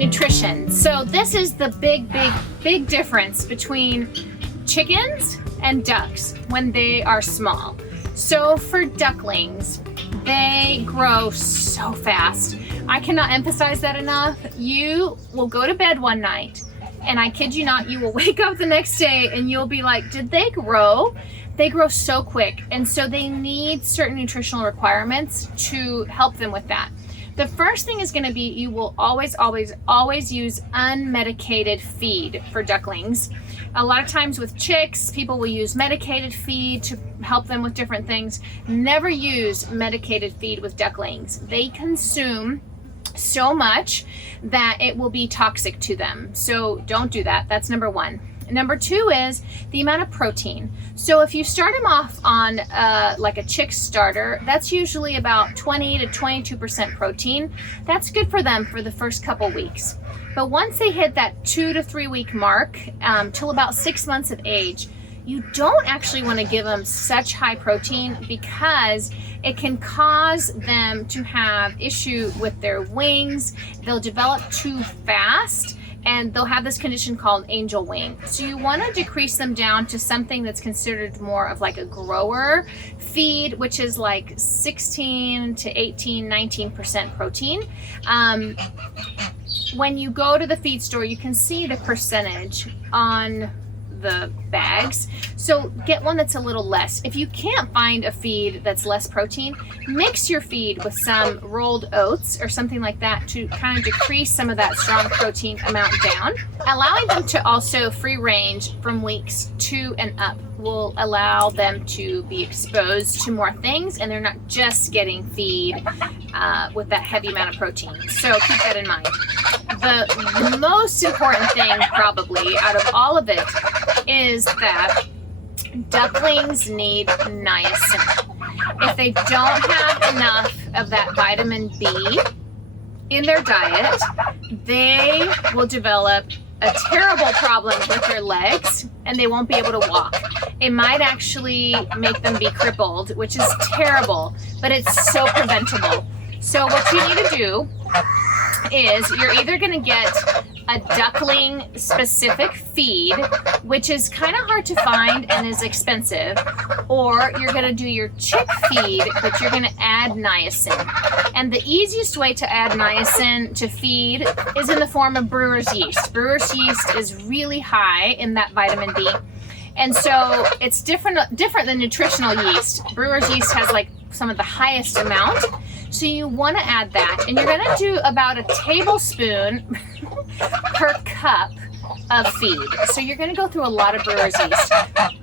nutrition. So this is the big difference between chickens and ducks when they are small. So for ducklings, they grow so fast. I cannot emphasize that enough. You will go to bed one night, and I kid you not, you will wake up the next day and you'll be like, did they grow? They grow so quick, and so they need certain nutritional requirements to help them with that. The first thing is going to be, you will always use unmedicated feed for ducklings. A lot of times with chicks, people will use medicated feed to help them with different things. Never use medicated feed with ducklings. They consume so much that it will be toxic to them. So don't do that. That's number one. Number two is the amount of protein. So if you start them off on like a chick starter, that's usually about 20 to 22% protein. That's good for them for the first couple weeks. But once they hit that 2 to 3 week mark, till about 6 months of age, you don't actually want to give them such high protein, because it can cause them to have issue with their wings. They'll develop too fast, and they'll have this condition called angel wing. So you want to decrease them down to something that's considered more of like a grower feed, which is like 16 to 18, 19% protein. When you go to the feed store, you can see the percentage on the bags. So get one that's a little less. If you can't find a feed that's less protein, mix your feed with some rolled oats or something like that to kind of decrease some of that strong protein amount down. Allowing them to also free range from weeks 2 and up will allow them to be exposed to more things, and they're not just getting feed with that heavy amount of protein. So keep that in mind. The most important thing probably out of all of it is that ducklings need niacin. If they don't have enough of that vitamin B in their diet, they will develop a terrible problem with their legs, and they won't be able to walk. It might actually make them be crippled, which is terrible, but it's so preventable. So what you need to do is, you're either going to get a duckling specific feed, which is kind of hard to find and is expensive, or you're going to do your chick feed, but you're going to add niacin. And the easiest way to add niacin to feed is in the form of brewer's yeast. Brewer's yeast is really high in that vitamin B. And so it's different than nutritional yeast. Brewer's yeast has like some of the highest amount. So you want to add that, and you're going to do about a tablespoon per cup of feed. So you're going to go through a lot of brewer's yeast.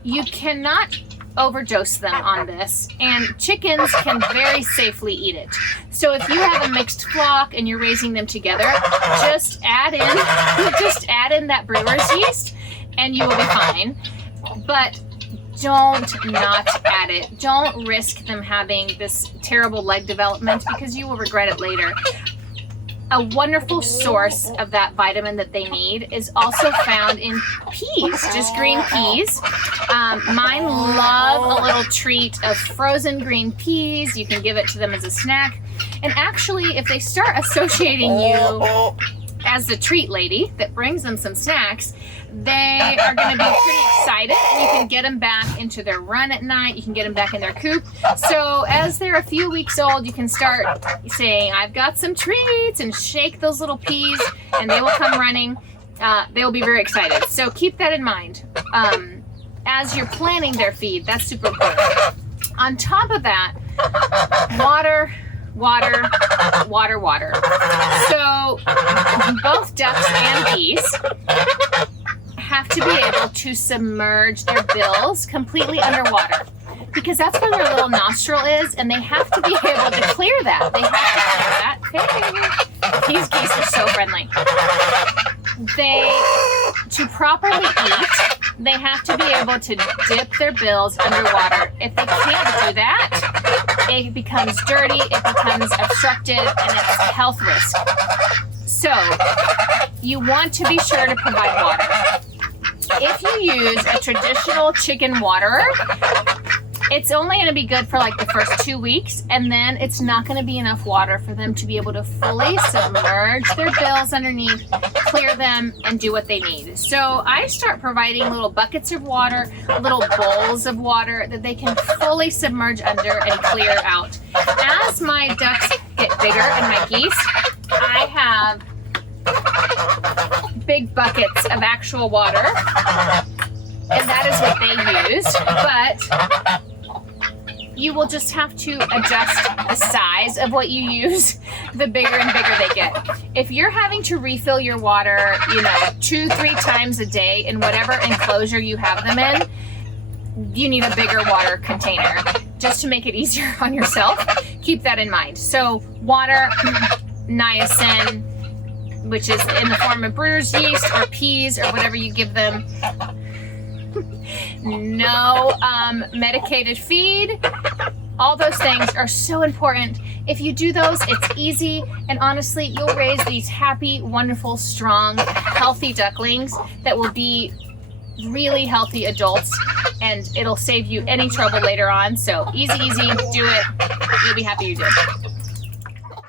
You cannot overdose them on this, and chickens can very safely eat it. So if you have a mixed flock and you're raising them together, just add in that brewer's yeast and you will be fine. But don't not add it. Don't risk them having this terrible leg development, because you will regret it later. A wonderful source of that vitamin that they need is also found in peas, just green peas. Mine love a little treat of frozen green peas. You can give it to them as a snack. And actually, if they start associating you as the treat lady that brings them some snacks, they are going to be pretty excited, and you can get them back into their run at night. You can get them back in their coop. So as they're a few weeks old, you can start saying, I've got some treats, and shake those little peas, and they will come running. They will be very excited. So keep that in mind as you're planning their feed. That's super important. On top of that, water. So both ducks and geese have to be able to submerge their bills completely underwater, because that's where their little nostril is, and they have to be able to clear that. They have to clear that. Hey, these geese are so friendly. To properly eat, they have to be able to dip their bills underwater. If they can't do that, it becomes dirty, it becomes obstructed, and it's a health risk. So you want to be sure to provide water. If you use a traditional chicken waterer, It's only going to be good for like the first 2 weeks, and then it's not going to be enough water for them to be able to fully submerge their bills underneath, clear them, and do what they need. So I start providing little buckets of water, little bowls of water that they can fully submerge under and clear out. As my ducks get bigger and my geese, I have big buckets of actual water, and that is what they use, but you will just have to adjust the size of what you use the bigger and bigger they get. If you're having to refill your water, 2-3 times a day in whatever enclosure you have them in, you need a bigger water container just to make it easier on yourself. Keep that in mind. So water, niacin, which is in the form of brewer's yeast or peas or whatever you give them. No medicated feed. All those things are so important. If you do those, it's easy, and honestly, you'll raise these happy, wonderful, strong, healthy ducklings that will be really healthy adults, and it'll save you any trouble later on. So easy, do it. You'll be happy you did.